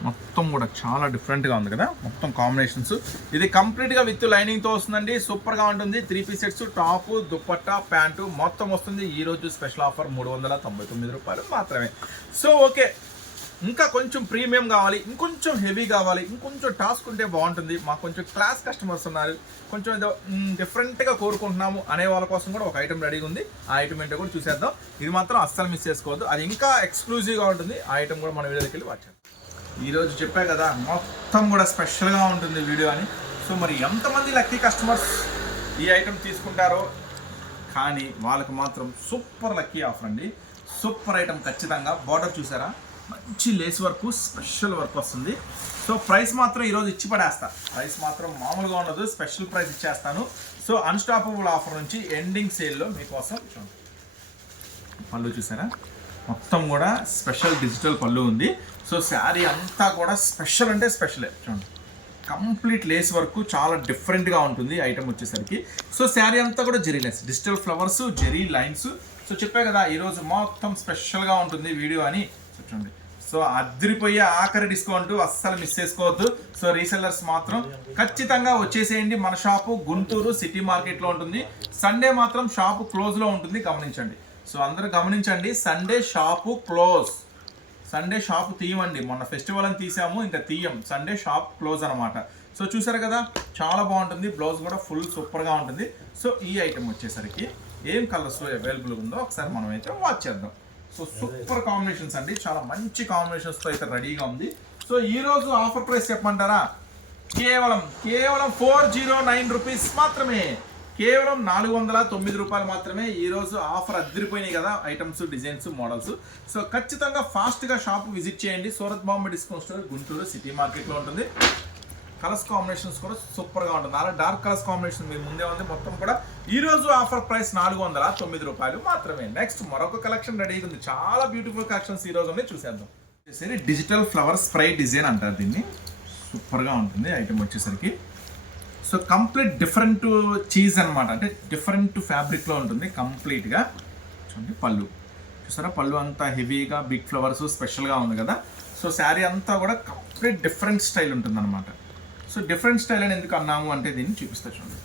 Speaker 1: మొత్తం కూడా చాలా డిఫరెంట్గా ఉంది కదా? మొత్తం కాంబినేషన్స్ ఇది కంప్లీట్గా విత్ లైనింగ్తో వస్తుందండి. సూపర్గా ఉంటుంది. Three piece sets top dupatta pant మొత్తం వస్తుంది. ఈరోజు స్పెషల్ ఆఫర్ మూడు వందల తొంభై తొమ్మిది రూపాయలు మాత్రమే. సో ఓకే ఇంకా కొంచెం ప్రీమియం కావాలి. ఇంకొంచెం హెవీ కావాలి. ఇంకొంచెం టాస్క్ ఉంటే బాగుంటుంది. మాకు కొంచెం క్లాస్ కస్టమర్స్ ఉన్నారు. కొంచెం ఏదో డిఫరెంట్గా కోరుకుంటున్నాము అనే వాళ్ళ కోసం కూడా ఒక ఐటమ్ రెడీగా ఉంది. ఆ ఐటమ్ ఏంటో కూడా చూసేద్దాం. ఇది మాత్రం అస్సలు మిస్ చేసుకోవద్దు. అది ఇంకా ఎక్స్క్లూజివ్గా ఉంటుంది. ఆ ఐటమ్ కూడా మన వీడియోకి వెళ్ళి వాచ్ ఈరోజు చెప్పా కదా మొత్తం కూడా స్పెషల్గా ఉంటుంది వీడియో అని. సో మరి ఎంతమంది లక్కీ కస్టమర్స్ ఈ ఐటెం తీసుకుంటారో కానీ వాళ్ళకి మాత్రం సూపర్ లక్కీ ఆఫర్ అండి. సూపర్ ఐటెం ఖచ్చితంగా. బార్డర్ చూసారా? మంచి లేస్ వర్క్ స్పెషల్ వర్క్ వస్తుంది. సో ప్రైస్ మాత్రం ఈరోజు ఇచ్చి పడేస్తా. ప్రైస్ మాత్రం మామూలుగా ఉండదు. స్పెషల్ ప్రైస్ ఇచ్చేస్తాను. సో అన్స్టాపబుల్ ఆఫర్ నుంచి ఎండింగ్ సేల్లో మీకోసం మళ్ళీ పళ్ళు చూసారా? మొత్తం కూడా స్పెషల్ డిజిటల్ పళ్ళు ఉంది. సో శారీ అంతా కూడా స్పెషల్ అంటే స్పెషలే. చూడండి. కంప్లీట్ లేస్ వర్క్ చాలా డిఫరెంట్గా ఉంటుంది ఐటమ్ వచ్చేసరికి. సో శారీ అంతా కూడా zari lines digital flowers zari lines. So చెప్పే కదా ఈరోజు మొత్తం స్పెషల్గా ఉంటుంది వీడియో అని. చూడండి. సో అద్దరిపోయే ఆఖరి డిస్కౌంట్ అస్సలు మిస్ చేసుకోవద్దు. సో రీసెల్లర్స్ మాత్రం ఖచ్చితంగా వచ్చేసేయండి మన షాపు. గుంటూరు సిటీ మార్కెట్లో ఉంటుంది. సండే మాత్రం షాపు క్లోజ్లో ఉంటుంది. గమనించండి. సో అందరూ గమనించండి Sunday shop close Sunday shop తీయమండి. మొన్న ఫెస్టివల్ అని తీసాము ఇంకా తీయం. సండే షాప్ క్లోజ్ అనమాట. సో చూసారు కదా చాలా బాగుంటుంది. బ్లౌజ్ కూడా ఫుల్ సూపర్గా ఉంటుంది. సో ఈ ఐటెం వచ్చేసరికి ఏం కలర్స్లో అవైలబుల్ ఉందో ఒకసారి మనం అయితే వాచ్ చేద్దాం. సో సూపర్ కాంబినేషన్స్ అండి. చాలా మంచి కాంబినేషన్స్తో అయితే రెడీగా ఉంది. సో ఈరోజు ఆఫర్ ప్రైస్ చెప్పమంటారా? కేవలం కేవలం ఫోర్ జీరో నైన్ రూపీస్ మాత్రమే. కేవలం నాలుగు వందల తొమ్మిది రూపాయలు మాత్రమే ఈరోజు ఆఫర్ అద్దరిపోయినాయి కదా ఐటమ్స్ డిజైన్స్ మోడల్స్ సో ఖచ్చితంగా ఫాస్ట్గా షాప్ విజిట్ చేయండి. Surat Bombay discount store Guntur city మార్కెట్లో ఉంటుంది. కలర్స్ కాంబినేషన్స్ కూడా సూపర్గా ఉంటుంది. అలా డార్క్ కలర్స్ కాంబినేషన్ మీరు ముందే ఉంది. మొత్తం కూడా ఈ రోజు ఆఫర్ ప్రైస్ నాలుగు వందల తొమ్మిది రూపాయలు మాత్రమే. నెక్స్ట్ మరొక కలెక్షన్ రెడీ ఉంది చాలా బ్యూటిఫుల్ కలెక్షన్స్ ఈ రోజు ఉన్నాయి. చూసేద్దాం. వచ్చేసరి డిజిటల్ ఫ్లవర్ స్ప్రై డిజైన్ అంటారు దీన్ని. సూపర్గా ఉంటుంది. ఐటమ్ వచ్చేసరికి సో కంప్లీట్ డిఫరెంట్ చీజ్ అనమాట అంటే డిఫరెంట్ ఫ్యాబ్రిక్లో ఉంటుంది కంప్లీట్గా. చూడండి పళ్ళు. చూసారా? పళ్ళు అంతా హెవీగా బిగ్ ఫ్లవర్స్ స్పెషల్గా ఉంది కదా? సో శారీ అంతా కూడా కంప్లీట్ డిఫరెంట్ స్టైల్ ఉంటుంది సో డిఫరెంట్ స్టైల్ అని ఎందుకు అన్నాము అంటే దీన్ని చూపిస్తా చూడండి.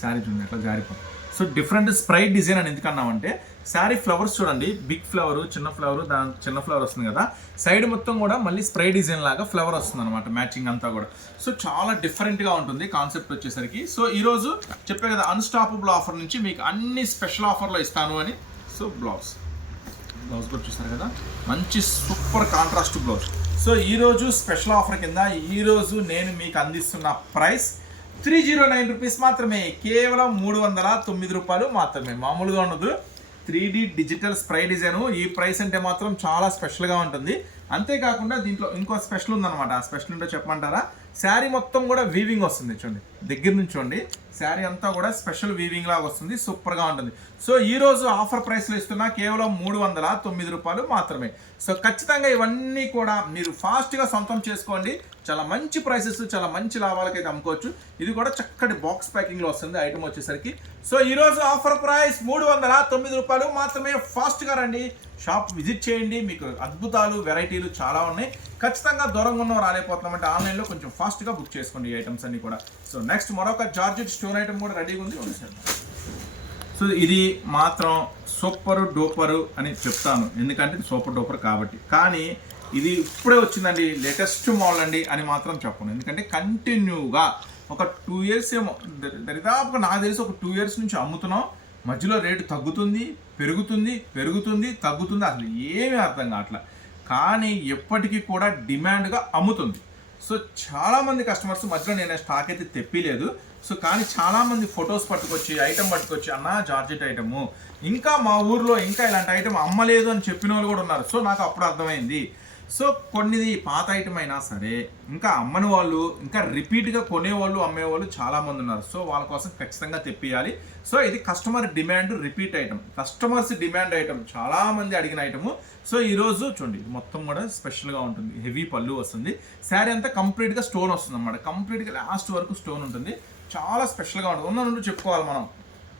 Speaker 1: శారీ చూడండి అట్లా జారిపో. సో డిఫరెంట్ స్ప్రైట్ డిజైన్ అని ఎందుకు అన్నామంటే శారీ ఫ్లవర్స్ చూడండి. బిగ్ ఫ్లవర్ చిన్న ఫ్లవర్ దాని చిన్న ఫ్లవర్ వస్తుంది కదా. సైడ్ మొత్తం కూడా మళ్ళీ స్ప్రే డిజైన్ లాగా ఫ్లవర్ వస్తుంది అనమాట మ్యాచింగ్ అంతా కూడా. సో చాలా డిఫరెంట్గా ఉంటుంది కాన్సెప్ట్ వచ్చేసరికి. సో ఈరోజు చెప్పే కదా అన్స్టాపబుల్ ఆఫర్ నుంచి మీకు అన్ని స్పెషల్ ఆఫర్లో ఇస్తాను అని. సో బ్లౌజ్ బ్లౌజ్ కూడా చూస్తారు కదా? మంచి సూపర్ కాంట్రాస్ట్ బ్లౌజ్ సో ఈరోజు స్పెషల్ ఆఫర్ కింద ఈరోజు నేను మీకు అందిస్తున్న price three zero nine rupees మాత్రమే. కేవలం మూడు వందల తొమ్మిది రూపాయలు మాత్రమే. మామూలుగా ఉండదు. Three D digital spray design. ఈ ప్రైస్ అంటే మాత్రం చాలా స్పెషల్గా ఉంటుంది. అంతేకాకుండా దీంట్లో ఇంకో స్పెషల్ ఉందన్నమాట. ఆ స్పెషల్ ఏంటో చెప్పమంటారా? శారీ మొత్తం కూడా వీవింగ్ వస్తుంది చూడండి. దగ్గర నుంచి చూడండి. శారీ అంతా కూడా స్పెషల్ వీవింగ్ లాగా వస్తుంది. సూపర్గా ఉంటుంది. సో ఈ రోజు ఆఫర్ ప్రైస్లో ఇస్తున్నా కేవలం మూడు వందల తొమ్మిది రూపాయలు మాత్రమే. సో ఖచ్చితంగా ఇవన్నీ కూడా మీరు ఫాస్ట్గా సొంతం చేసుకోండి. చాలా మంచి ప్రైసెస్ చాలా మంచి లాభాలకైతే అమ్ముకోవచ్చు. ఇది కూడా చక్కటి బాక్స్ ప్యాకింగ్లో వస్తుంది ఐటమ్ వచ్చేసరికి. సో ఈ రోజు ఆఫర్ ప్రైస్ మూడు వందల తొమ్మిది రూపాయలు. మాత్రమే ఫాస్ట్గా రండి. షాప్ విజిట్ చేయండి. మీకు అద్భుతాలు వెరైటీలు చాలా ఉన్నాయి. ఖచ్చితంగా దూరంగా ఉన్న రాలేకపోతున్నామంటే ఆన్లైన్లో కొంచెం ఫాస్ట్గా బుక్ చేసుకోండి ఈ ఐటమ్స్ అన్ని కూడా. సో నెక్స్ట్ మరొక జార్జెట్ స్టోన్ ఐటమ్ కూడా రెడీగా ఉంది. చూసేద్దాం. సో ఇది మాత్రం సూపర్ డూపరు అని చెప్తాను. ఎందుకంటే సూపర్ డూపర్ కాబట్టి. కానీ ఇది ఇప్పుడే వచ్చిందండి లేటెస్ట్ మోడల్ అండి అని మాత్రం చెప్పను. ఎందుకంటే కంటిన్యూగా ఒక టూ ఇయర్స్ ఏమో దరిదాపుగా నాకు తెలిసి ఒక టూ ఇయర్స్ నుంచి అమ్ముతున్నాం. మధ్యలో రేటు తగ్గుతుంది పెరుగుతుంది పెరుగుతుంది తగ్గుతుంది అసలు ఏమీ అర్థం కావట్లే. కానీ ఎప్పటికీ కూడా డిమాండ్గా అమ్ముతుంది. సో చాలామంది కస్టమర్స్ మధ్యలో నేను స్టాక్ అయితే తెప్పిలేదు. సో కానీ చాలామంది ఫొటోస్ పట్టుకొచ్చి ఐటమ్ పట్టుకొచ్చి అన్న జార్జెట్ ఐటము ఇంకా మా ఊర్లో ఇంకా ఇలాంటి ఐటమ్ అమ్మలేదు అని చెప్పిన వాళ్ళు కూడా ఉన్నారు. సో నాకు అప్పుడు అర్థమైంది. సో కొన్నిది పాత ఐటమ్ అయినా సరే ఇంకా అమ్మని వాళ్ళు ఇంకా రిపీట్గా కొనేవాళ్ళు అమ్మేవాళ్ళు చాలామంది ఉన్నారు. సో వాళ్ళ కోసం ఖచ్చితంగా తెప్పియాలి సో ఇది customer demand repeat item customers demand item చాలామంది అడిగిన ఐటమ్ సో ఈరోజు చూడండి మొత్తం కూడా స్పెషల్గా ఉంటుంది. హెవీ పళ్ళు వస్తుంది. శారీ అంతా కంప్లీట్గా స్టోన్ వస్తుంది అన్నమాట కంప్లీట్గా లాస్ట్ వరకు స్టోన్ ఉంటుంది. చాలా స్పెషల్గా ఉంటుంది. ఉన్న నుండి చెప్పుకోవాలి మనం.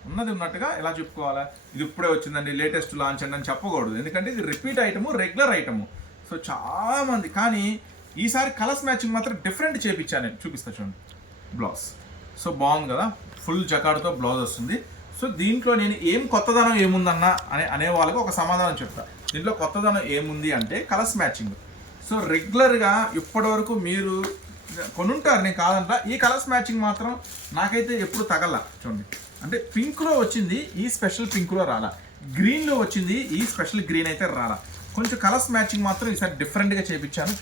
Speaker 1: ఉన్నది ఉన్నట్టుగా ఎలా చెప్పుకోవాలా? ఇది ఇప్పుడే వచ్చిందండి లేటెస్ట్ లాంచ్ అండి అని చెప్పకూడదు. ఎందుకంటే ఇది repeat item regular item so చాలా మంది. కానీ ఈసారి కలర్స్ మ్యాచింగ్ మాత్రం డిఫరెంట్ చేపించాను నేను. చూపిస్తా చూడండి. బ్లౌజ్ సో బాగుంది కదా? ఫుల్ జకాడ్తో బ్లౌజ్ వస్తుంది. సో దీంట్లో నేను ఏం కొత్తదనం ఏముందన్నా అనే అనే వాళ్ళకి ఒక సమాధానం చెప్తా. దీంట్లో కొత్తదనం ఏముంది అంటే కలర్స్ మ్యాచింగ్. సో రెగ్యులర్గా ఇప్పటివరకు మీరు కొనుంటారు నేను కాదంట ఈ కలర్స్ మ్యాచింగ్ మాత్రం నాకైతే ఎప్పుడు తగల. చూడండి. అంటే పింక్లో వచ్చింది ఈ స్పెషల్ పింక్లో రాలా. గ్రీన్లో వచ్చింది ఈ స్పెషల్ గ్రీన్ అయితే రాలా. కొంచెం కలర్స్ మ్యాచింగ్ మాత్రం ఈసారి డిఫరెంట్గా చేయించాను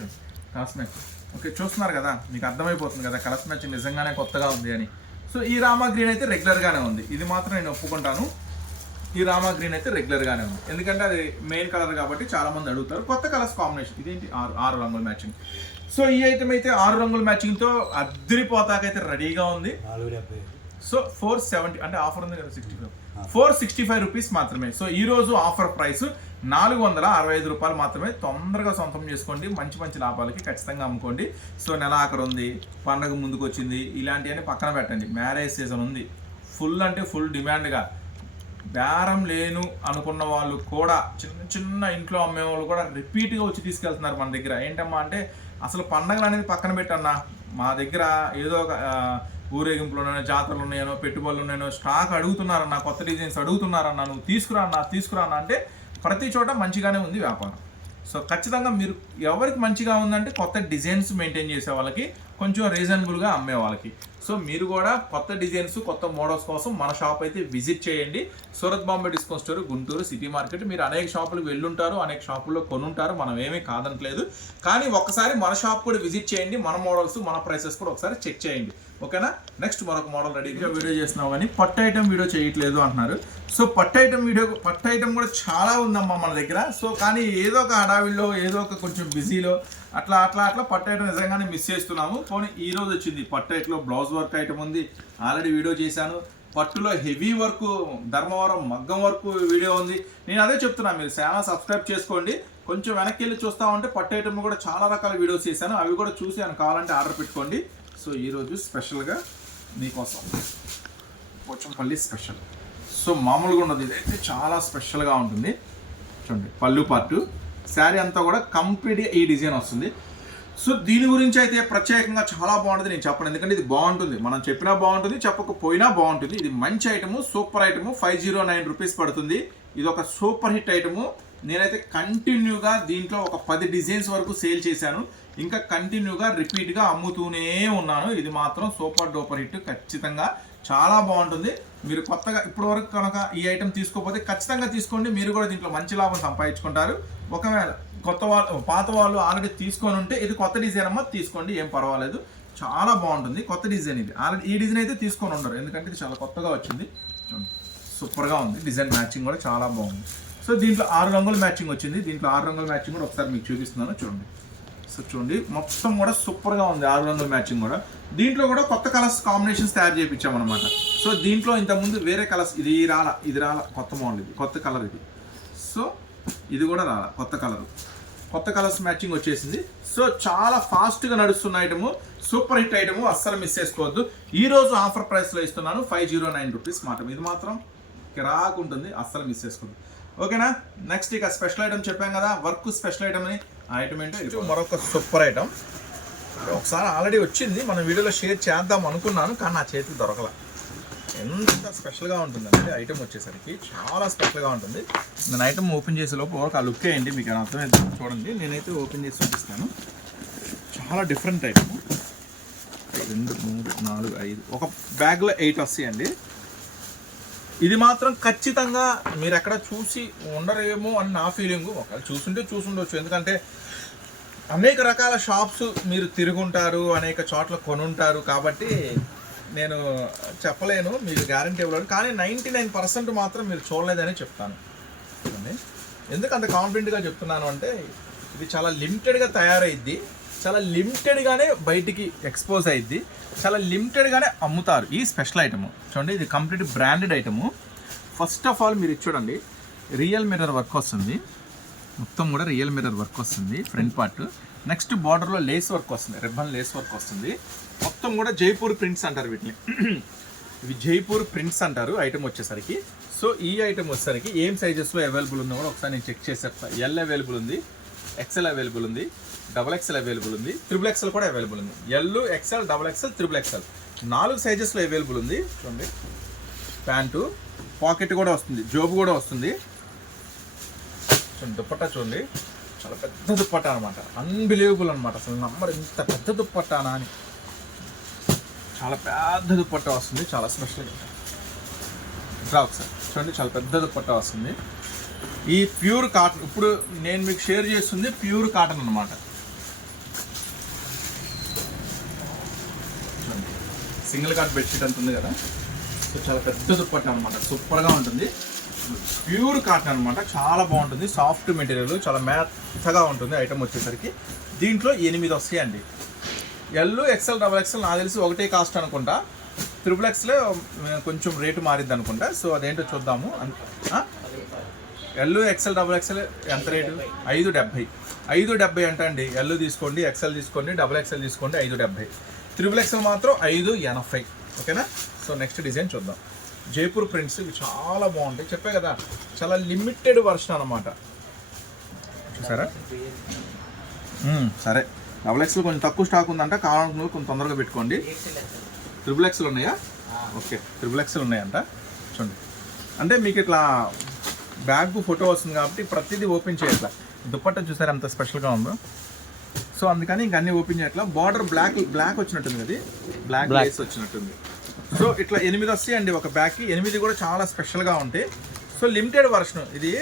Speaker 1: కలర్స్ మ్యాచింగ్. ఓకే చూస్తున్నారు కదా? మీకు అర్థమైపోతుంది కదా కలర్స్ మ్యాచింగ్ నిజంగానే కొత్తగా ఉంది అని. సో ఈ రామా గ్రీన్ అయితే రెగ్యులర్గానే ఉంది. ఇది మాత్రం నేను ఒప్పుకుంటాను. ఈ రామా గ్రీన్ అయితే రెగ్యులర్ గానే ఉంది. ఎందుకంటే అది మెయిన్ కలర్ కాబట్టి చాలా మంది అడుగుతారు. కొత్త కలర్స్ కాంబినేషన్ ఇదేంటి? ఆరు ఆరు రంగుల మ్యాచింగ్ సో ఈ ఐటమ్ అయితే ఆరు రంగుల మ్యాచింగ్తో అద్దరిపోతాకైతే రెడీగా ఉంది. సో ఫోర్ సెవెంటీ అంటే ఆఫర్ ఉంది కదా sixty five four sixty five rupees మాత్రమే. సో ఈ రోజు ఆఫర్ ప్రైస్ నాలుగు వందల అరవై ఐదు రూపాయలు మాత్రమే తొందరగా సొంతం చేసుకోండి. మంచి మంచి లాభాలకి ఖచ్చితంగా అమ్ముకోండి. సో నెల ఆఖరు ఉంది పండగ ముందుకు వచ్చింది ఇలాంటివన్నీ పక్కన పెట్టండి. మ్యారేజ్ సీజన్ ఉంది. ఫుల్ అంటే ఫుల్ డిమాండ్గా. బేరం లేను అనుకున్న వాళ్ళు కూడా చిన్న చిన్న ఇంట్లో అమ్మే వాళ్ళు కూడా రిపీట్గా వచ్చి తీసుకెళ్తున్నారు మన దగ్గర. ఏంటమ్మా అంటే అసలు పండగలు అనేది పక్కన పెట్టన్నా. మా దగ్గర ఏదో ఒక ఊరేగింపులు ఉన్నాయో జాతరలు ఉన్నాయనో పెట్టుబడులు ఉన్నాయనో స్టాక్ అడుగుతున్నారన్నా కొత్త డిజైన్స్ అడుగుతున్నారన్నా నువ్వు తీసుకురా అన్న తీసుకురా అన్న అంటే ప్రతి చోట మంచిగానే ఉంది వ్యాపారం. సో ఖచ్చితంగా మీరు ఎవరికి మంచిగా ఉందంటే కొత్త డిజైన్స్ మెయింటైన్ చేసే వాళ్ళకి కొంచెం రీజనబుల్గా అమ్మే వాళ్ళకి. సో మీరు కూడా కొత్త డిజైన్స్ కొత్త మోడల్స్ కోసం మన షాప్ అయితే విజిట్ చేయండి. Surat Bombay discount store Guntur city market. మీరు అనేక షాపులకు వెళ్ళుంటారు అనేక షాపుల్లో కొనుంటారు మనం ఏమీ కాదనట్లేదు. కానీ ఒక్కసారి మన షాప్ కూడా విజిట్ చేయండి. మన మోడల్స్ మన ప్రైసెస్ కూడా ఒకసారి చెక్ చేయండి. ఓకేనా? నెక్స్ట్ మరొక మోడల్ రెడీగా వీడియో చేస్తున్నావు కానీ పట్టు ఐటమ్ వీడియో చేయట్లేదు అంటున్నారు. సో పట్టు ఐటమ్ వీడియో పట్టు ఐటమ్ కూడా చాలా ఉందమ్మా మన దగ్గర. సో కానీ ఏదో ఒక హడావిల్లో ఏదో ఒక కొంచెం బిజీలో అట్లా అట్లా అట్లా పట్టు ఐటమ్ నిజంగానే మిస్ చేస్తున్నాము. పోనీ ఈ రోజు వచ్చింది పట్టు ఐటమ్లో బ్లౌజ్ వర్క్ ఐటమ్ ఉంది. ఆల్రెడీ వీడియో చేశాను. పట్టులో హెవీ వర్క్ ధర్మవరం మగ్గం వర్క్ వీడియో ఉంది. నేను అదే చెప్తున్నా మీరు ఛానల్ సబ్స్క్రైబ్ చేసుకోండి. కొంచెం వెనక్కి వెళ్ళి చూస్తా ఉంటే పట్టు ఐటమ్ కూడా చాలా రకాల వీడియోస్ చేశాను. అవి కూడా చూసి అని కావాలంటే ఆర్డర్ పెట్టుకోండి. సో ఈరోజు స్పెషల్గా మీకోసం పోచంపల్లి స్పెషల్ సో మామూలుగా ఉన్నది. ఇది అయితే చాలా స్పెషల్గా ఉంటుంది. చూడండి పళ్ళు పార్టు శారీ అంతా కూడా కంప్లీట్గా ఈ డిజైన్ వస్తుంది. సో దీని గురించి అయితే ప్రత్యేకంగా చాలా బాగుంటుంది నేను చెప్పను. ఎందుకంటే ఇది బాగుంటుంది. మనం చెప్పినా బాగుంటుంది చెప్పకపోయినా బాగుంటుంది. ఇది మంచి item super item. Five zero nine rupees పడుతుంది. ఇది ఒక సూపర్ హిట్ ఐటము. నేనైతే కంటిన్యూగా దీంట్లో ఒక పది డిజైన్స్ వరకు సేల్ చేశాను. ఇంకా కంటిన్యూగా రిపీట్గా అమ్ముతూనే ఉన్నాను. ఇది మాత్రం సూపర్ డూపర్ హిట్ ఖచ్చితంగా. చాలా బాగుంటుంది. మీరు కొత్తగా ఇప్పటి వరకు కనుక ఈ ఐటెం తీసుకోకపోతే ఖచ్చితంగా తీసుకోండి. మీరు కూడా దీంట్లో మంచి లాభం సంపాదించుకుంటారు. ఒకవేళ కొత్త వాళ్ళు పాత వాళ్ళు ఆల్రెడీ తీసుకొని ఉంటే ఇది కొత్త డిజైన్ అమ్మ తీసుకోండి. ఏం పర్వాలేదు. చాలా బాగుంటుంది. కొత్త డిజైన్ ఇది. ఆల్రెడీ ఈ డిజైన్ అయితే తీసుకొని ఉండరు. ఎందుకంటే ఇది చాలా కొత్తగా వచ్చింది. సూపర్గా ఉంది. డిజైన్ మ్యాచింగ్ కూడా చాలా బాగుంది. సో దీంట్లో ఆరు రంగుల మ్యాచింగ్ వచ్చింది. దీంట్లో ఆరు రంగుల మ్యాచింగ్ కూడా ఒకసారి మీకు చూపిస్తున్నాను. చూడండి. సో చూడండి. మొత్తం కూడా సూపర్గా ఉంది. ఆరు రంగుల మ్యాచింగ్ కూడా. దీంట్లో కూడా కొత్త కలర్స్ కాంబినేషన్స్ తయారు చేయించామన్నమాట. సో దీంట్లో ఇంతకుముందు వేరే కలర్స్ ఇది రాల ఇది రాల. కొత్త మోడల్ ఇది. కొత్త కలర్ ఇది. సో ఇది కూడా రాల. కొత్త కలర్. కొత్త కలర్స్ మ్యాచింగ్ వచ్చేసింది. సో చాలా ఫాస్ట్గా నడుస్తున్న ఐటము. Super hit item. అస్సలు మిస్ చేసుకోవద్దు. ఈరోజు ఆఫర్ ప్రైస్లో ఇస్తున్నాను. ఫైవ్ జీరో నైన్ రూపీస్ మాట ఇది మాత్రం కిరాక్ ఉంటుంది. అస్సలు మిస్ చేసుకోవద్దు. ఓకేనా? నెక్స్ట్ ఇక స్పెషల్ ఐటమ్ చెప్పాం కదా. వర్క్ స్పెషల్ ఐటమ్ అని. ఐటమ్ ఏంటో మరొక సూపర్ ఐటమ్ ఒకసారి ఆల్రెడీ వచ్చింది. మన వీడియోలో షేర్ చేద్దాం అనుకున్నాను కానీ నా చేతికి దొరకల. ఎంత స్పెషల్గా ఉంటుందంటే ఐటమ్ వచ్చేసరికి చాలా స్పెషల్గా ఉంటుంది. నేను ఐటమ్ ఓపెన్ చేసే లోపు ఒక లుక్ వేయండి మీకు అర్థమైంది? చూడండి. నేనైతే ఓపెన్ చేసి చూపిస్తాను. చాలా డిఫరెంట్ ఐటమ్ రెండు మూడు నాలుగు ఐదు. ఒక బ్యాగ్లో ఎయిట్ వస్తాయండి. ఇది మాత్రం ఖచ్చితంగా మీరు ఎక్కడ చూసి ఉండరేమో అని నా ఫీలింగ్ ఒకవేళ చూసుంటే చూసుండొచ్చు. ఎందుకంటే అనేక రకాల షాప్స్ మీరు తిరుగుంటారు అనేక చోట్ల కొనుంటారు కాబట్టి నేను చెప్పలేను మీకు గ్యారంటీ ఇవ్వలేను. కానీ నైంటీ నైన్ పర్సెంట్ మాత్రం మీరు చూడలేదని చెప్తాను. ఎందుకు అంత కాన్ఫిడెంట్గా చెప్తున్నాను అంటే ఇది చాలా లిమిటెడ్గా తయారైద్ది. చాలా లిమిటెడ్గానే బయటికి ఎక్స్పోజ్ అయింది చాలా లిమిటెడ్గానే అమ్ముతారు ఈ స్పెషల్ ఐటమ్. చూడండి ఇది complete branded item. First of all మీరు చూడండి. రియల్ మిర్రర్ వర్క్ వస్తుంది. మొత్తం కూడా రియల్ మిర్రర్ వర్క్ వస్తుంది ఫ్రంట్ పార్ట్. నెక్స్ట్ బార్డర్లో లేస్ వర్క్ వస్తుంది రిబ్బన్ లేస్ వర్క్ వస్తుంది. మొత్తం కూడా జైపూర్ ప్రింట్స్ అంటారు వీటిని. [CLEARS THROAT] ఇవి జైపూర్ ప్రింట్స్ అంటారు ఐటమ్ వచ్చేసరికి. సో ఈ ఐటమ్ వచ్చేసరికి ఏం సైజెస్లో అవైలబుల్ ఉందో కూడా ఒకసారి నేను చెక్ చేసేస్తా. ఎల్ అవైలబుల్ ఉంది ఎక్సెల్ అవైలబుల్ ఉంది. డబల్ ఎక్స్ఎల్ అవైలబుల్ ఉంది. త్రిబుల్ ఎక్స్ఎల్ కూడా అవైలబుల్ ఉంది. L XL double XL triple XL నాలుగు సైజెస్లో అవైలబుల్ ఉంది. చూడండి. ప్యాంటు పాకెట్ కూడా వస్తుంది. జోబు కూడా వస్తుంది. చూడండి దుప్పట్టా చూడండి. చాలా పెద్ద దుప్పట్టా అనమాట అన్బిలీవబుల్ అనమాట అసలు నంబర్ ఇంత పెద్ద దుప్పట్టానా అని. చాలా పెద్ద దుప్పట్టా వస్తుంది. చాలా స్పెషల్గా డ్రా ఒకసారి. చూడండి చాలా పెద్ద దుప్పట్టా వస్తుంది. ఈ ప్యూర్ కాటన్ ఇప్పుడు నేను మీకు షేర్ చేస్తుంది ప్యూర్ కాటన్ అనమాట సింగిల్ కాట్ బెడ్షీట్ అంత ఉంది కదా. సో చాలా పెద్ద దుప్పట్టా అనమాట సూపర్గా ఉంటుంది. ప్యూర్ కాటన్ అనమాట చాలా బాగుంటుంది. సాఫ్ట్ మెటీరియల్ చాలా మెత్తగా ఉంటుంది ఐటమ్ వచ్చేసరికి. దీంట్లో ఎనిమిది వస్తాయండి ఎల్ ఎక్సెల్ డబల్ ఎక్సెల్ నాకు తెలిసి ఒకటే కాస్ట్ అనుకుంటా. త్రిబుల్ ఎక్స్లో కొంచెం రేటు మారింది అనుకుంటా. సో అదేంటో చూద్దాము. ఎల్ ఎక్సెల్ డబుల్ ఎక్సెల్ ఎంత రేటు? ఐదు డెబ్బై ఐదు డెబ్బై అంటే అండి. ఎల్ తీసుకోండి ఎక్సెల్ తీసుకోండి డబుల్ ఎక్సెల్ తీసుకోండి ఐదు డెబ్బై త్రిబుల్ ఎక్సెల్ మాత్రం ఐదు ఎనభై. ఓకేనా? సో నెక్స్ట్ డిజైన్ చూద్దాం. జైపూర్ ప్రింట్స్ ఇవి చాలా బాగుంటాయి. చెప్పే కదా చాలా లిమిటెడ్ వర్షన్ అనమాట చూసారా? మ్మ్, సరే. డబుల్ ఎక్స్ఎల్ కొంచెం తక్కువ స్టాక్ ఉందంట. కావాలనుకున్న కొంచెం తొందరగా పెట్టుకోండి. త్రిబుల్ ఎక్స్ఎల్ ఉన్నాయా? ఓకే త్రిబుల్ ఎక్స్ఎల్ ఉన్నాయంట. చూడండి. అంటే మీకు ఇట్లా బ్యాగ్ ఫోటో వస్తుంది కాబట్టి ప్రతిదీ ఓపెన్ చేయట్లా. దుప్పట్టా చూసారా ఎంత స్పెషల్గా ఉందో? సో అందుకని ఇంక అన్ని ఓపెన్ చేయట్లా. బార్డర్ బ్లాక్ బ్లాక్ వచ్చినట్టుంది అది బ్లాక్ లేస్ వచ్చినట్టుంది. సో ఇట్లా ఎనిమిది వస్తాయండి ఒక బ్యాగ్కి ఎనిమిది కూడా చాలా స్పెషల్గా ఉంటాయి. సో లిమిటెడ్ వర్షన్ ఇది.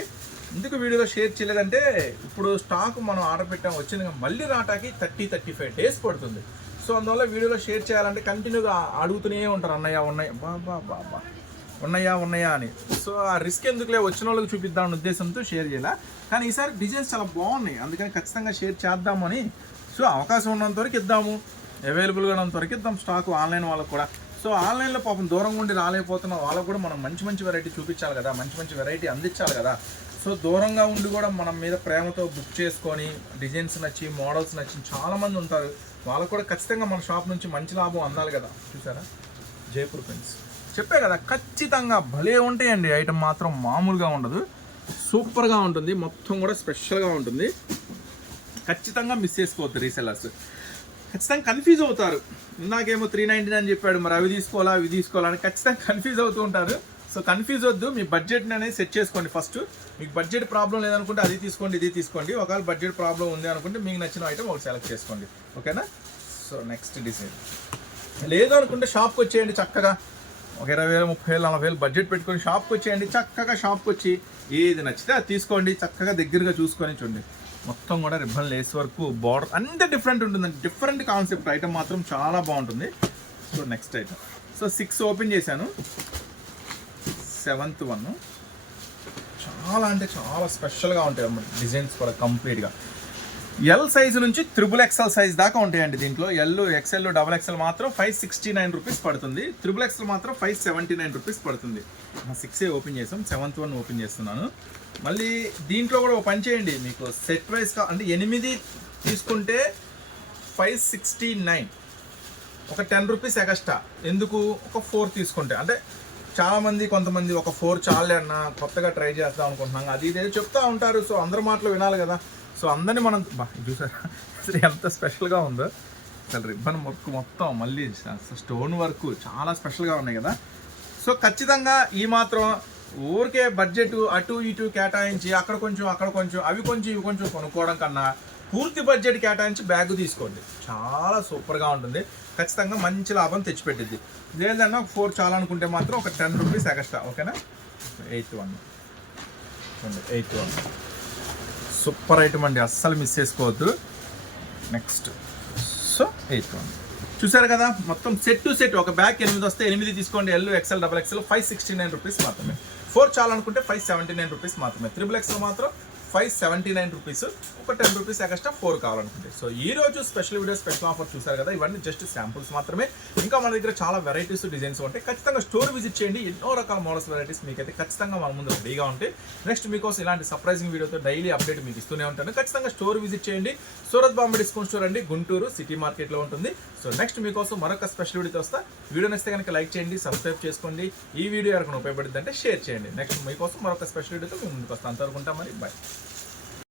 Speaker 1: ఎందుకు వీడియోలో షేర్ చేయలేదంటే ఇప్పుడు స్టాక్ మనం ఆర్డర్ పెట్టాం వచ్చింది మళ్ళీ రావటానికి థర్టీ థర్టీ ఫైవ్ డేస్ పడుతుంది. సో అందువల్ల వీడియోలో షేర్ చేయాలంటే కంటిన్యూగా అడుగుతూనే ఉంటారు అన్నయ్య ఉన్నాయి. బా బా బా బా ఉన్నాయా ఉన్నాయా అని. సో ఆ రిస్క్ ఎందుకులే? వచ్చిన వాళ్ళకి చూపిద్దామని ఉద్దేశంతో షేర్ చేయాల? కానీ ఈసారి డిజైన్స్ చాలా బాగున్నాయి. అందుకని ఖచ్చితంగా షేర్ చేద్దామని సో అవకాశం ఉన్నంత వరకు ఇద్దాము. అవైలబుల్గా ఉన్నంత వరకు ఇద్దాం. స్టాక్ ఆన్లైన్ వాళ్ళకి కూడా. సో ఆన్లైన్లో పాపం దూరం ఉండి రాలేకపోతున్న వాళ్ళకు కూడా మనం మంచి మంచి వెరైటీ చూపించాలి కదా. మంచి మంచి వెరైటీ అందించాలి కదా. సో దూరంగా ఉండి కూడా మనం మీద ప్రేమతో బుక్ చేసుకొని డిజైన్స్ నచ్చి మోడల్స్ నచ్చి చాలామంది ఉంటారు. వాళ్ళకు కూడా ఖచ్చితంగా మన షాప్ నుంచి మంచి లాభం అందాలి కదా. చూసారా? జైపూర్ పెన్స్ చెప్పే కదా ఖచ్చితంగా భలే ఉంటాయండి. ఐటమ్ మాత్రం మామూలుగా ఉండదు. సూపర్గా ఉంటుంది. మొత్తం కూడా స్పెషల్గా ఉంటుంది. ఖచ్చితంగా మిస్ చేసుకోవద్దు రీసెల్లర్స్ ఖచ్చితంగా కన్ఫ్యూజ్ అవుతారు. ఇందాకేమో త్రీ నైంటీ అని చెప్పాడు మరి అవి తీసుకోవాలా అవి తీసుకోవాలా అని ఖచ్చితంగా కన్ఫ్యూజ్ అవుతూ ఉంటారు. సో కన్ఫ్యూజ్ వద్దు. మీ బడ్జెట్ని అనేది సెట్ చేసుకోండి ఫస్ట్ మీకు బడ్జెట్ ప్రాబ్లం లేదనుకుంటే అది తీసుకోండి ఇది తీసుకోండి. ఒకవేళ బడ్జెట్ ప్రాబ్లం ఉంది అనుకుంటే మీకు నచ్చిన ఐటమ్ ఒకటి సెలెక్ట్ చేసుకోండి. ఓకేనా సో నెక్స్ట్ డిసైడ్ లేదు అనుకుంటే షాప్కి వచ్చేయండి చక్కగా. ఒక ఇరవై వేలు ముప్పై వేలు నలభై వేలు బడ్జెట్ పెట్టుకొని షాప్కి వచ్చేయండి చక్కగా షాప్కి వచ్చి. ఏది నచ్చితే అది తీసుకోండి చక్కగా దగ్గరగా చూసుకొని చూడండి. మొత్తం కూడా రిబ్బన్ లేస్ వరకు బార్డర్ అంత డిఫరెంట్ ఉంటుందండి. డిఫరెంట్ కాన్సెప్ట్ ఐటమ్ మాత్రం చాలా బాగుంటుంది. So next item so six open చేశాను. సెవెంత్ వన్ చాలా అంటే చాలా స్పెషల్గా ఉంటాయి అన్నమాట. డిజైన్స్ కూడా కంప్లీట్గా ఎల్ సైజ్ నుంచి త్రిబుల్ ఎక్స్ఎల్ సైజ్ దాకా ఉంటాయండి దీంట్లో. ఎల్ ఎక్స్ఎల్ డబల్ ఎక్స్ఎల్ మాత్రం ఫైవ్ సిక్స్టీ నైన్ రూపీస్ పడుతుంది త్రిబుల్ ఎక్స్ఎల్ మాత్రం ఫైవ్ సెవెంటీ నైన్ రూపీస్ పడుతుంది సిక్స్ ఓపెన్ చేసాం. సెవెంత్ వన్ ఓపెన్ చేస్తున్నాను. మళ్ళీ దీంట్లో కూడా ఒక పని చేయండి. మీకు సెట్ వైజ్ అంటే ఎనిమిది తీసుకుంటే ఫైవ్ సిక్స్టీ నైన్ ఒక టెన్ రూపీస్ ఎగస్ట్రా ఎందుకు? ఒక ఫోర్ తీసుకుంటే. అంటే చాలామంది కొంతమంది ఒక ఫోర్ చాలే అన్న కొత్తగా ట్రై చేద్దాం అనుకుంటున్నాం. అది ఇదే చెప్తా ఉంటారు. సో అందరి మాటలు వినాలి కదా. సో అందరినీ మనం బా చూసారా? అసలు ఎంత స్పెషల్గా ఉందో. అసలు రిబ్బన్ వర్క్ మొత్తం మళ్ళీ స్టోన్ వర్క్ చాలా స్పెషల్గా ఉన్నాయి కదా. సో ఖచ్చితంగా ఈ మాత్రం ఊరికే బడ్జెట్ అటు ఇటు కేటాయించి అక్కడ కొంచెం అక్కడ కొంచెం అవి కొంచెం ఇవి కొంచెం కొనుక్కోవడం కన్నా పూర్తి బడ్జెట్ కేటాయించి బ్యాగ్ తీసుకోండి. చాలా సూపర్గా ఉంటుంది. ఖచ్చితంగా మంచి లాభం తెచ్చిపెట్టింది లేదన్నా ఒక ఫోర్ చాలనుకుంటే మాత్రం ఒక టెన్ రూపీస్ ఎక్స్ట్రా ఓకేనా? Eighth one. Eighth one. Super item అండి అస్సలు మిస్ చేసుకోవద్దు. నెక్స్ట్. సో ఎయిట్ వన్ చూసారు కదా మొత్తం సెట్ టు సెట్ ఒక బ్యాగ్ ఎనిమిది వస్తే ఎనిమిది తీసుకోండి L XL double XL five sixty nine rupees మాత్రమే. ఫోర్ చాలనుకుంటే ఫైవ్ సెవెంటీ నైన్ రూపీస్ మాత్రమే త్రిబుల్ ఎక్సెల్ మాత్రం ఫైవ్ సెవెంటీ నైన్ రూపీస్ ఒక టెన్ రూపీస్ ఎక్స్ట్రా ఫోర్ కావాలనుకుంటే. సో ఈ రోజు స్పెషల్ వీడియో స్పెషల్ ఆఫర్ చూసారు కదా ఇవన్నీ జస్ట్ శాంపుల్స్ మాత్రమే. ఇంకా మన దగ్గర చాలా వెరైటీస్ డిజైన్స్ ఉంటాయి. ఖచ్చితంగా స్టోర్ విజిట్ చేయండి. ఎన్నో రకాల మోడల్స్ వెరైటీస్ మీకైతే ఖచ్చితంగా మన ముందు రెడీగా ఉంటాయి. నెక్స్ట్ మీకోసం ఇలాంటి సర్ప్రైజింగ్ వీడియోతో డైలీ అప్డేట్ మీకు ఇస్తూనే ఉంటాను. ఖచ్చితంగా స్టోర్ విజిట్ చేయండి. సూరత్ బాంబే డిస్కౌంట్ స్టోర్ అండి. గుంటూరు సిటీ మార్కెట్లో ఉంటుంది. సో నెక్స్ట్ మీకోసం మరొక స్పెషల్ వీడియోతో వస్తా. వీడియో నచ్చితే కనుక లైక్ చేయండి సబ్స్క్రైబ్ చేసుకోండి. ఈ వీడియో ఎవరికైనా ఉపయోగపడుతుందంటే షేర్ చేయండి. నెక్స్ట్ మీకోసం మరొక స్పెషల్ వీడియోతో మేము ముందుకు వస్తాను అంతవరకు బాయ్